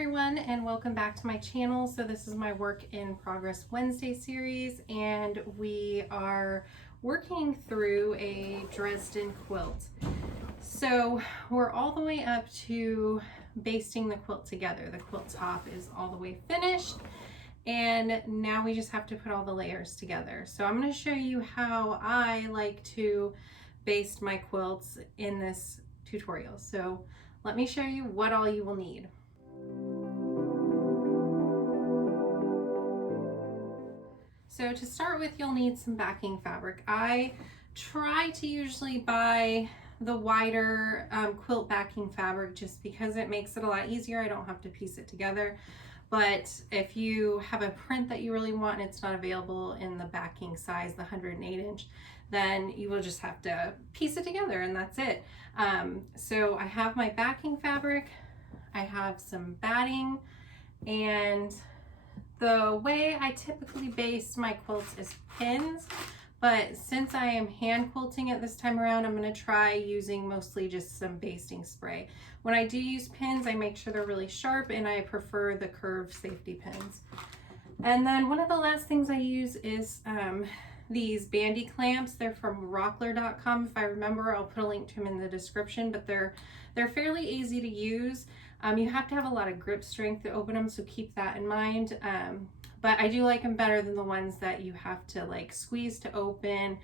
everyone, and welcome back to my channel. So this is my Work in Progress Wednesday series, and we are working through a Dresden quilt. So we're all the way up to basting the quilt together. The quilt top is all the way finished, and now we just have to put all the layers together. So I'm going to show you how I like to baste my quilts in this tutorial. So let me show you what all you will need. So to start with, you'll need some backing fabric. I try to usually buy the wider quilt backing fabric just because it makes it a lot easier. I don't have to piece it together. But if you have a print that you really want and it's not available in the backing size, the 108 inch, then you will just have to piece it together and that's it. So I have my backing fabric, I have some batting, and the way I typically baste my quilts is pins, but since I am hand quilting it this time around, I'm going to try using mostly just some basting spray. When I do use pins, I make sure they're really sharp, and I prefer the curved safety pins. And then one of the last things I use is these bandy clamps. They're from rockler.com. If I remember, I'll put a link to them in the description, but they're fairly easy to use. You have to have a lot of grip strength to open them, so keep that in mind. But I do like them better than the ones that you have to like squeeze to open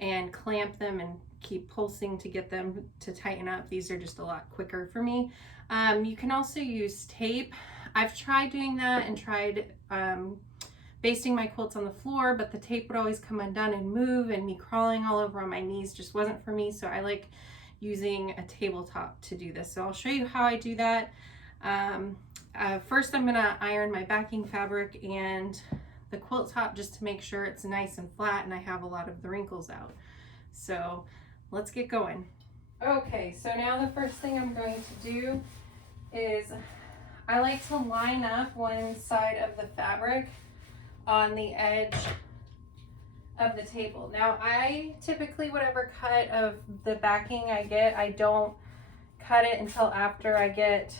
and clamp them and keep pulsing to get them to tighten up. These are just a lot quicker for me. You can also use tape. I've tried doing that and tried basting my quilts on the floor, but the tape would always come undone and move, and me crawling all over on my knees just wasn't for me. So I like using a tabletop to do this. So I'll show you how I do that. First I'm gonna iron my backing fabric and the quilt top just to make sure it's nice and flat and I have a lot of the wrinkles out. So let's get going. Okay, so now the first thing I'm going to do is I like to line up one side of the fabric on the edge of the table. Now I typically, whatever cut of the backing I get, I don't cut it until after I get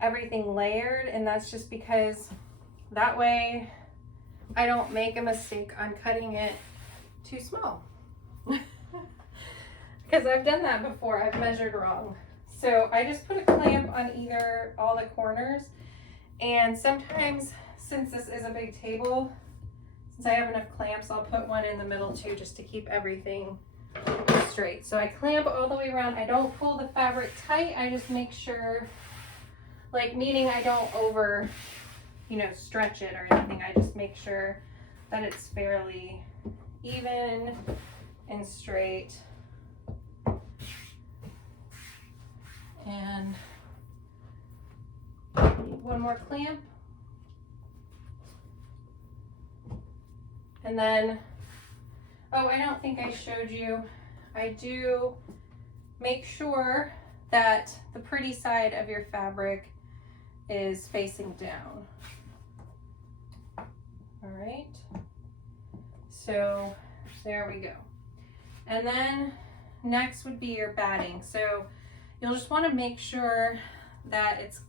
everything layered, and that's just because that way I don't make a mistake on cutting it too small. Because I've done that before, I've measured wrong. So I just put a clamp on all the corners, and sometimes, since this is a big table, since I have enough clamps, I'll put one in the middle too, just to keep everything straight. So I clamp all the way around. I don't pull the fabric tight. I just make sure, like, meaning I don't over, stretch it or anything. I just make sure that it's fairly even and straight. And one more clamp. And then, oh, I don't think I showed you, I do make sure that the pretty side of your fabric is facing down. All right, so there we go. And then next would be your batting. So you'll just want to make sure that it's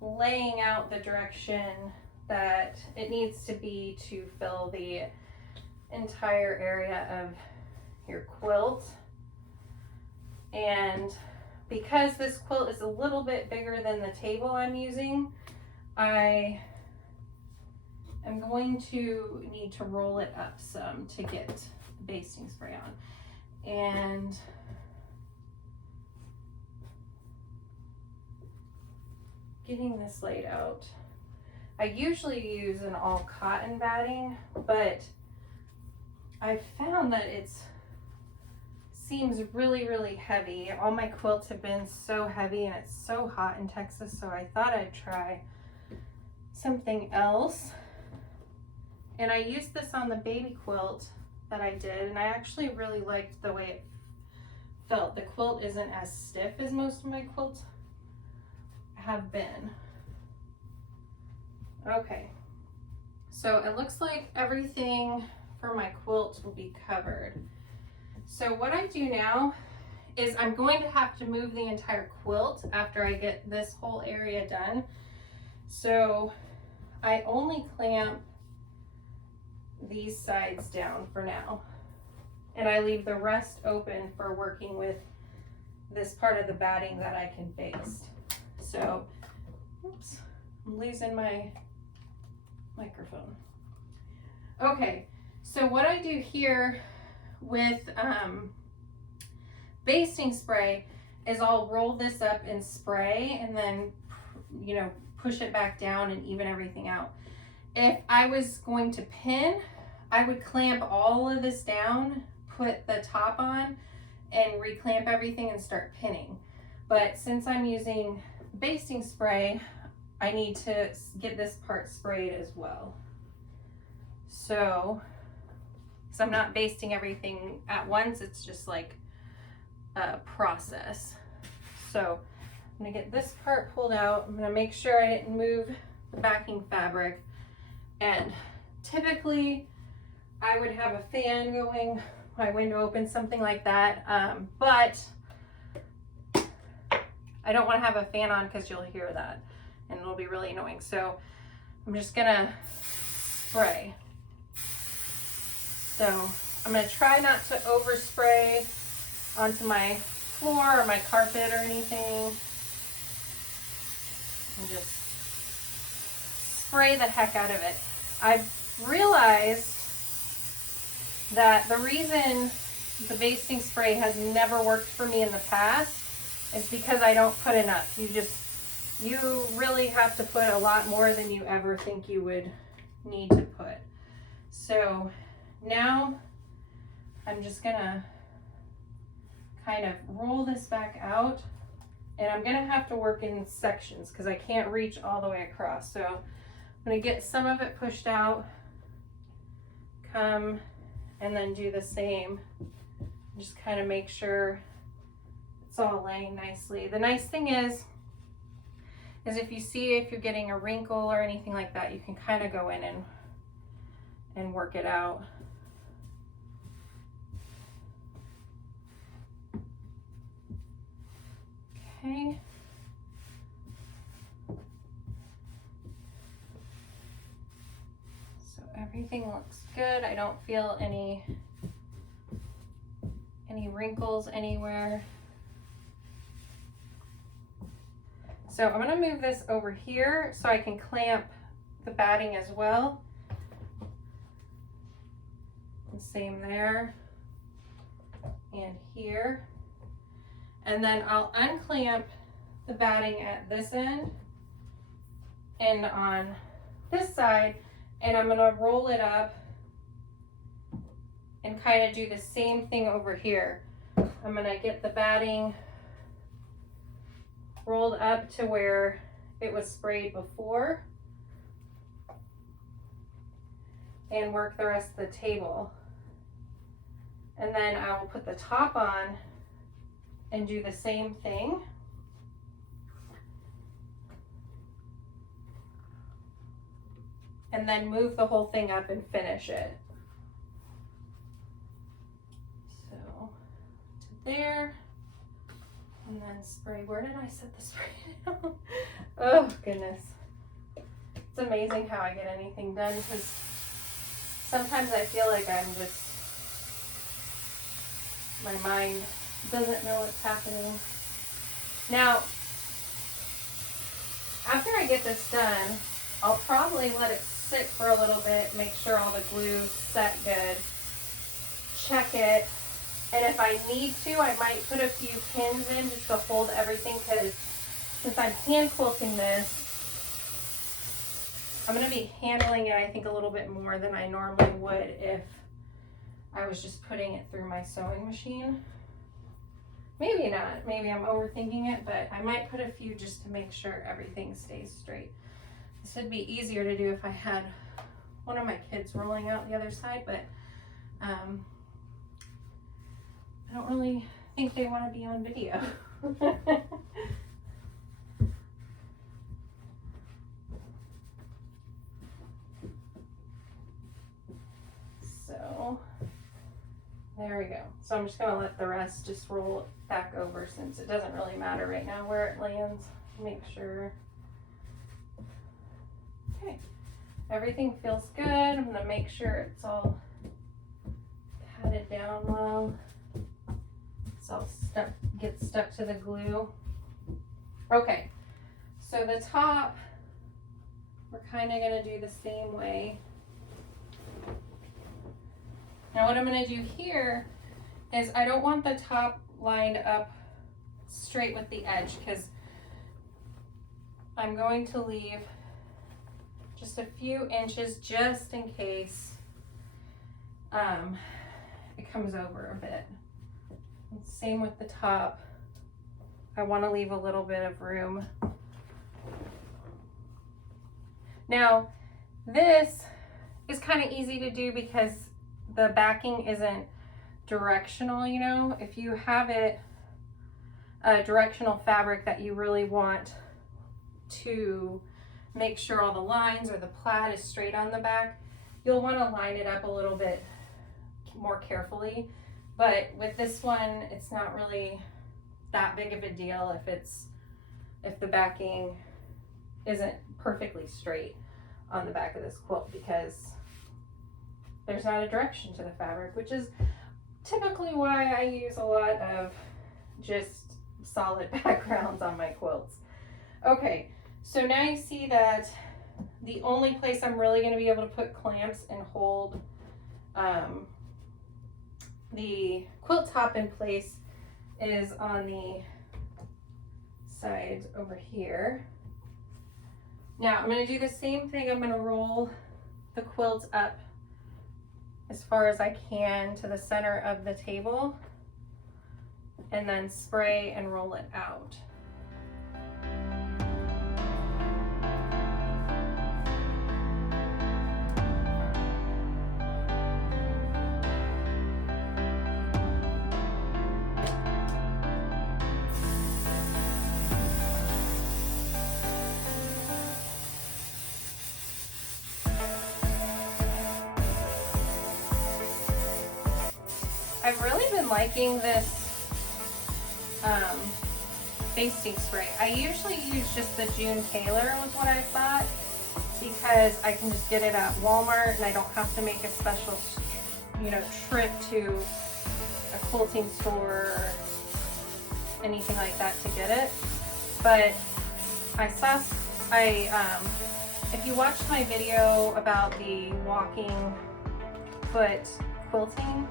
laying out the direction that it needs to be to fill the entire area of your quilt. And because this quilt is a little bit bigger than the table I'm using, I am going to need to roll it up some to get the basting spray on. And getting this laid out, I usually use an all cotton batting, but I've found that it seems really, really heavy. All my quilts have been so heavy and it's so hot in Texas, so I thought I'd try something else. And I used this on the baby quilt that I did, and I actually really liked the way it felt. The quilt isn't as stiff as most of my quilts have been. Okay, so it looks like everything for my quilt will be covered. So what I do now is I'm going to have to move the entire quilt after I get this whole area done. So I only clamp these sides down for now. And I leave the rest open for working with this part of the batting that I can baste. So, oops, I'm losing my microphone. Okay, so what I do here with basting spray is I'll roll this up in spray and then, you know, push it back down and even everything out. If I was going to pin, I would clamp all of this down, put the top on, and reclamp everything and start pinning. But since I'm using basting spray, I need to get this part sprayed as well. So I'm not basting everything at once, it's just like a process. So I'm gonna get this part pulled out. I'm gonna make sure I didn't move the backing fabric. And typically I would have a fan going, my window open, something like that. But I don't want to have a fan on because you'll hear that and it'll be really annoying. So I'm just gonna spray. So I'm gonna try not to overspray onto my floor or my carpet or anything. And just spray the heck out of it. I've realized that the reason the basting spray has never worked for me in the past is because I don't put enough. You really have to put a lot more than you ever think you would need to put. So now I'm just gonna kind of roll this back out, and I'm gonna have to work in sections because I can't reach all the way across. So I'm gonna get some of it pushed out, come and then do the same. Just kind of make sure it's all laying nicely. The nice thing is if you see if you're getting a wrinkle or anything like that, you can kind of go in and work it out. Okay. So everything looks good. I don't feel any wrinkles anywhere. So I'm gonna move this over here so I can clamp the batting as well. And same there and here. And then I'll unclamp the batting at this end and on this side, and I'm gonna roll it up and kind of do the same thing over here. I'm gonna get the batting rolled up to where it was sprayed before and work the rest of the table. And then I will put the top on and do the same thing. And then move the whole thing up and finish it. So to there, and then spray. Where did I set the spray down? Oh goodness. It's amazing how I get anything done, because sometimes I feel like my mind doesn't know what's happening. Now, after I get this done, I'll probably let it sit for a little bit, make sure all the glue's set good, check it, and if I need to, I might put a few pins in just to hold everything, because since I'm hand quilting this, I'm going to be handling it, I think, a little bit more than I normally would if I was just putting it through my sewing machine. Maybe not. Maybe I'm overthinking it, but I might put a few just to make sure everything stays straight. This would be easier to do if I had one of my kids rolling out the other side, but I don't really think they want to be on video. So I'm There we go. So I'm just gonna let the rest just roll back over since it doesn't really matter right now where it lands. Make sure. Okay, everything feels good. I'm gonna make sure it's all patted down well. It's all stuck, gets stuck to the glue. Okay, so the top, we're kind of gonna do the same way. Now what I'm going to do here is I don't want the top lined up straight with the edge because I'm going to leave just a few inches just in case it comes over a bit. Same with the top. I want to leave a little bit of room. Now this is kind of easy to do because the backing isn't directional, you know. If you have it a directional fabric that you really want to make sure all the lines or the plaid is straight on the back, you'll want to line it up a little bit more carefully. But with this one, it's not really that big of a deal if the backing isn't perfectly straight on the back of this quilt, because there's not a direction to the fabric, which is typically why I use a lot of just solid backgrounds on my quilts. Okay, so now you see that the only place I'm really going to be able to put clamps and hold the quilt top in place is on the sides over here. Now I'm going to do the same thing. I'm going to roll the quilt up as far as I can to the center of the table and then spray and roll it out. I've really been liking this basting spray. I usually use just the June Taylor was what I thought, because I can just get it at Walmart and I don't have to make a special, you know, trip to a quilting store or anything like that to get it. But if you watched my video about the walking foot quilting,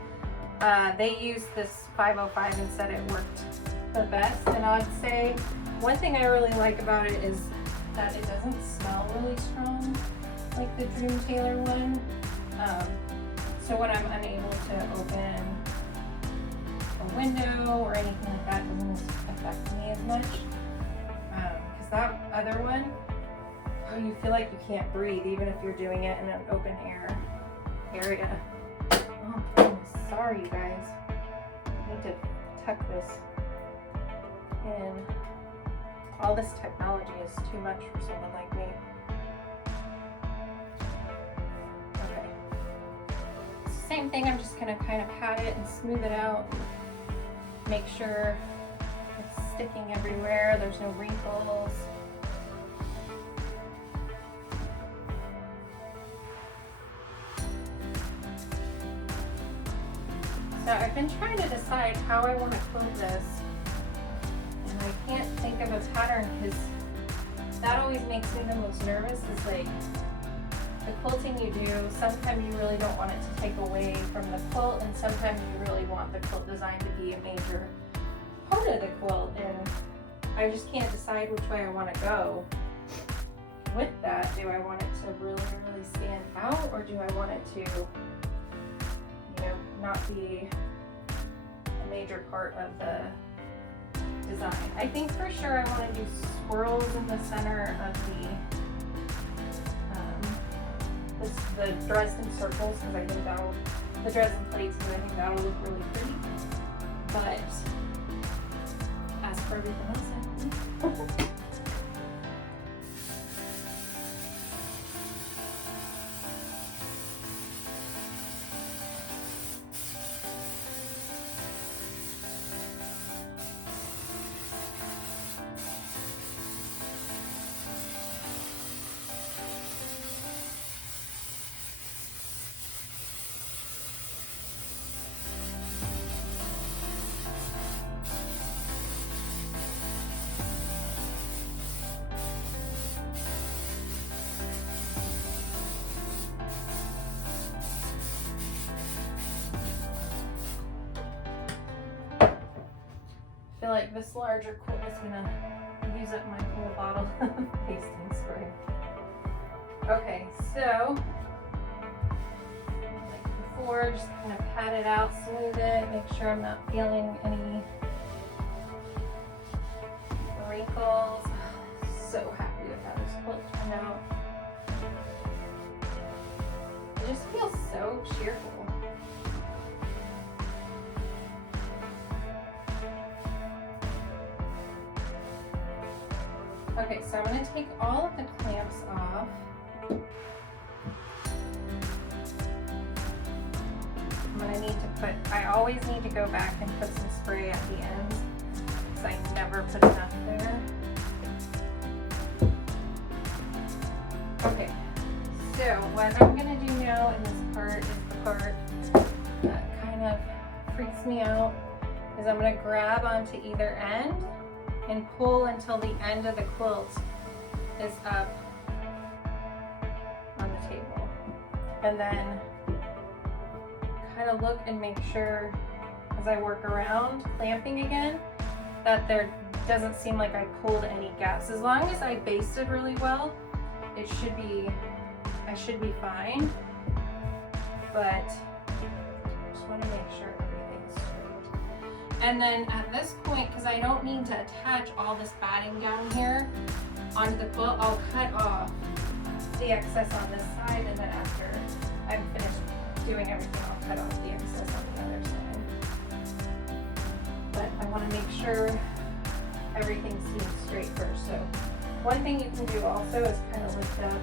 they used this 505 and said it worked the best. And I'd say one thing I really like about it is that it doesn't smell really strong like the June Taylor one. So when I'm unable to open a window or anything like that, it doesn't affect me as much. Because that other one, oh, you feel like you can't breathe even if you're doing it in an open air area. Oh, goodness. Sorry, you guys. I need to tuck this in. All this technology is too much for someone like me. Okay. Same thing, I'm just gonna kind of pat it and smooth it out. Make sure it's sticking everywhere, there's no wrinkles. So I've been trying to decide how I want to quilt this, and I can't think of a pattern because that always makes me the most nervous. Is like the quilting you do, sometimes you really don't want it to take away from the quilt, and sometimes you really want the quilt design to be a major part of the quilt, and I just can't decide which way I want to go with that. Do I want it to really, really stand out, or do I want it to, you know, not be a major part of the design? I think for sure I want to do swirls in the center of the Dresden circles, because I think that'll, the Dresden plates, because I think that'll look really pretty. But as for everything else, like this larger quilt is gonna use up my whole bottle of basting spray. Okay, so like before, just kind of pat it out, smooth it, make sure I'm not feeling any wrinkles. So happy with how this quilt turned out. It just feels so cheerful. Okay, so I'm going to take all of the clamps off. I'm going to need to put, I always need to go back and put some spray at the ends because I never put enough there. Okay, so what I'm going to do now in this part is the part that kind of freaks me out, is I'm going to grab onto either end and pull until the end of the quilt is up on the table. And then kind of look and make sure as I work around clamping again that there doesn't seem like I pulled any gaps. As long as I basted really well, I should be fine. But just want to make sure everything's straight. And then at this point, because I don't need to attach all this batting down here onto the quilt, I'll cut off the excess on this side, and then after I'm finished doing everything, I'll cut off the excess on the other side. But I want to make sure everything seems straight first. So one thing you can do also is kind of lift up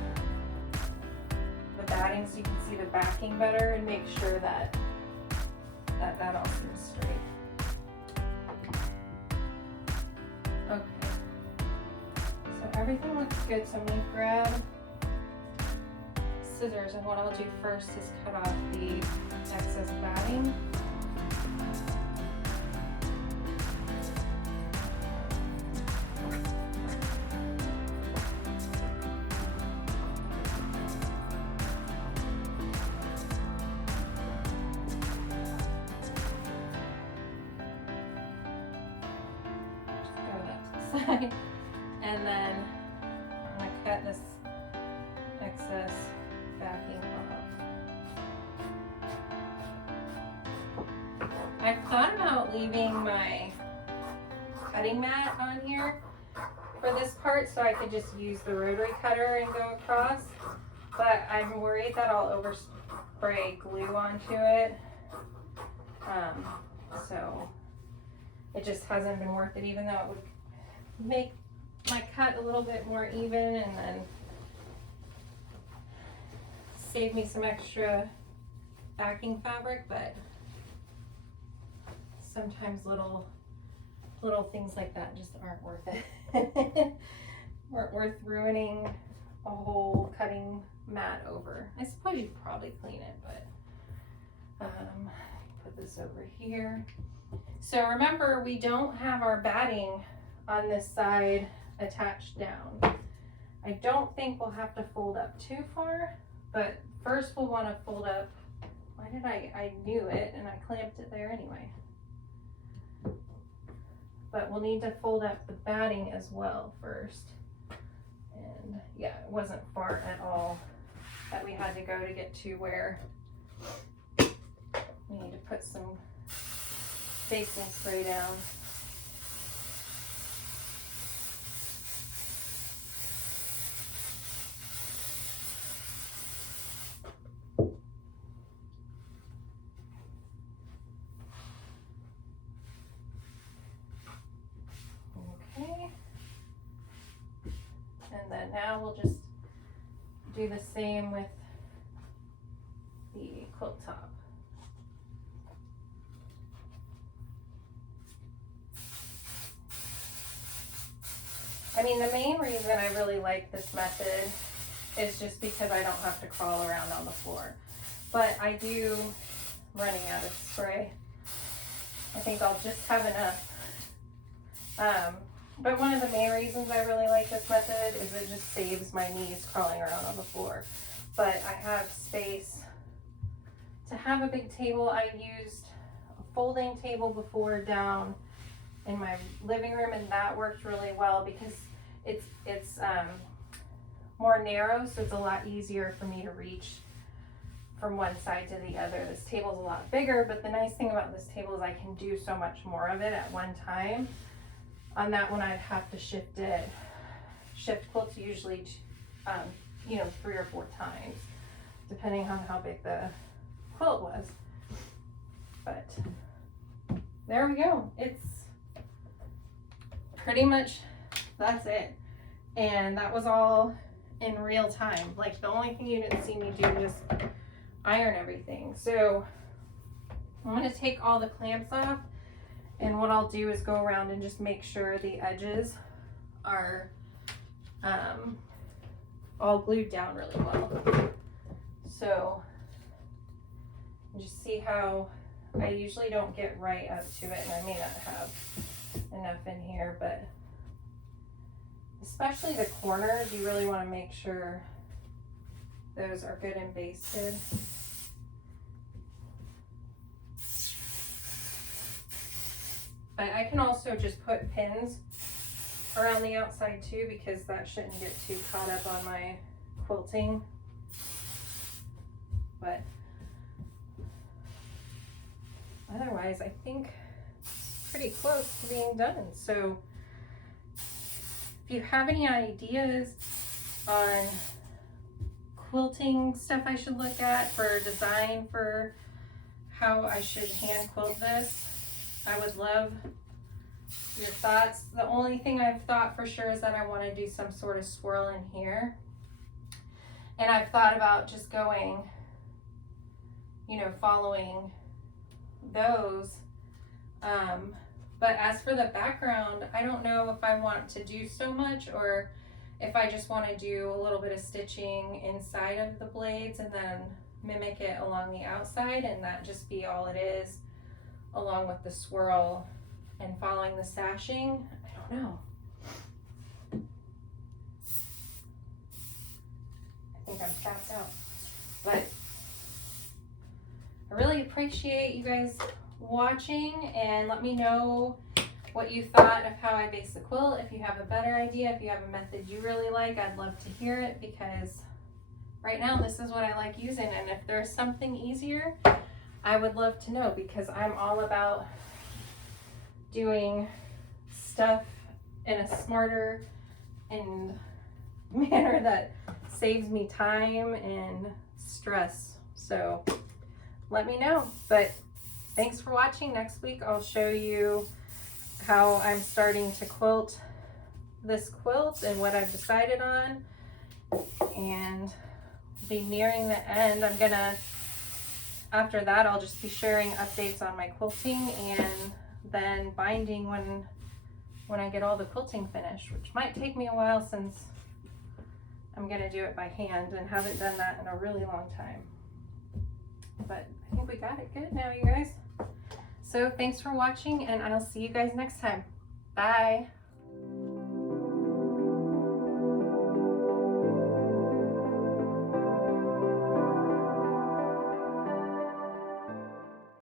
the batting so you can see the backing better and make sure that all seems straight. Okay, so everything looks good, so I'm going to grab scissors, and what I'll do first is cut off the excess batting. And then I'm going to cut this excess backing off. I've thought about leaving my cutting mat on here for this part so I could just use the rotary cutter and go across, but I'm worried that I'll overspray glue onto it. So it just hasn't been worth it, even though it would make my cut a little bit more even and then save me some extra backing fabric. But sometimes little things like that just aren't worth it. Aren't worth ruining a whole cutting mat over. I suppose you could probably clean it, but put this over here. So remember, we don't have our batting on this side attached down. I don't think we'll have to fold up too far, but first we'll want to fold up. Why did I knew it and I clamped it there anyway. But we'll need to fold up the batting as well first. And yeah, it wasn't far at all that we had to go to get to where we need to put some basting spray down. Okay. And then now we'll just do the same with the quilt top. I mean, the main reason I really like this method is just because I don't have to crawl around on the floor. But I do, running out of spray. I think I'll just have enough. But one of the main reasons I really like this method is it just saves my knees crawling around on the floor. But I have space to have a big table. I used a folding table before down in my living room, and that worked really well because it's more narrow, so it's a lot easier for me to reach from one side to the other. This table's a lot bigger, but the nice thing about this table is I can do so much more of it at one time. On that one, I'd have to shift quilts usually, you know, 3 or 4 times, depending on how big the quilt was. But there we go. It's pretty much, that's it. And that was all in real time. Like, the only thing you didn't see me do was iron everything. So I'm going to take all the clamps off, and what I'll do is go around and just make sure the edges are all glued down really well. So just see how I usually don't get right up to it, and I may not have enough in here, but especially the corners, you really want to make sure those are good and basted. But I can also just put pins around the outside too, because that shouldn't get too caught up on my quilting. But otherwise, I think pretty close to being done. So if you have any ideas on quilting stuff I should look at for design for how I should hand quilt this, I would love your thoughts. The only thing I've thought for sure is that I want to do some sort of swirl in here. And I've thought about just going, you know, following those. But as for the background, I don't know if I want to do so much, or if I just want to do a little bit of stitching inside of the blades and then mimic it along the outside, and that just be all it is, along with the swirl and following the sashing. I don't know. I think I'm tapped out. But I really appreciate you guys watching, and let me know what you thought of how I based the quilt. If you have a better idea, if you have a method you really like, I'd love to hear it, because right now this is what I like using, and if there's something easier, I would love to know, because I'm all about doing stuff in a smarter and manner that saves me time and stress. So let me know. But thanks for watching. Next week I'll show you how I'm starting to quilt this quilt and what I've decided on, and be nearing the end. I'm gonna, after that, I'll just be sharing updates on my quilting and then binding when I get all the quilting finished, which might take me a while since I'm gonna do it by hand and haven't done that in a really long time. But I think we got it good now, you guys. So thanks for watching, and I'll see you guys next time. Bye.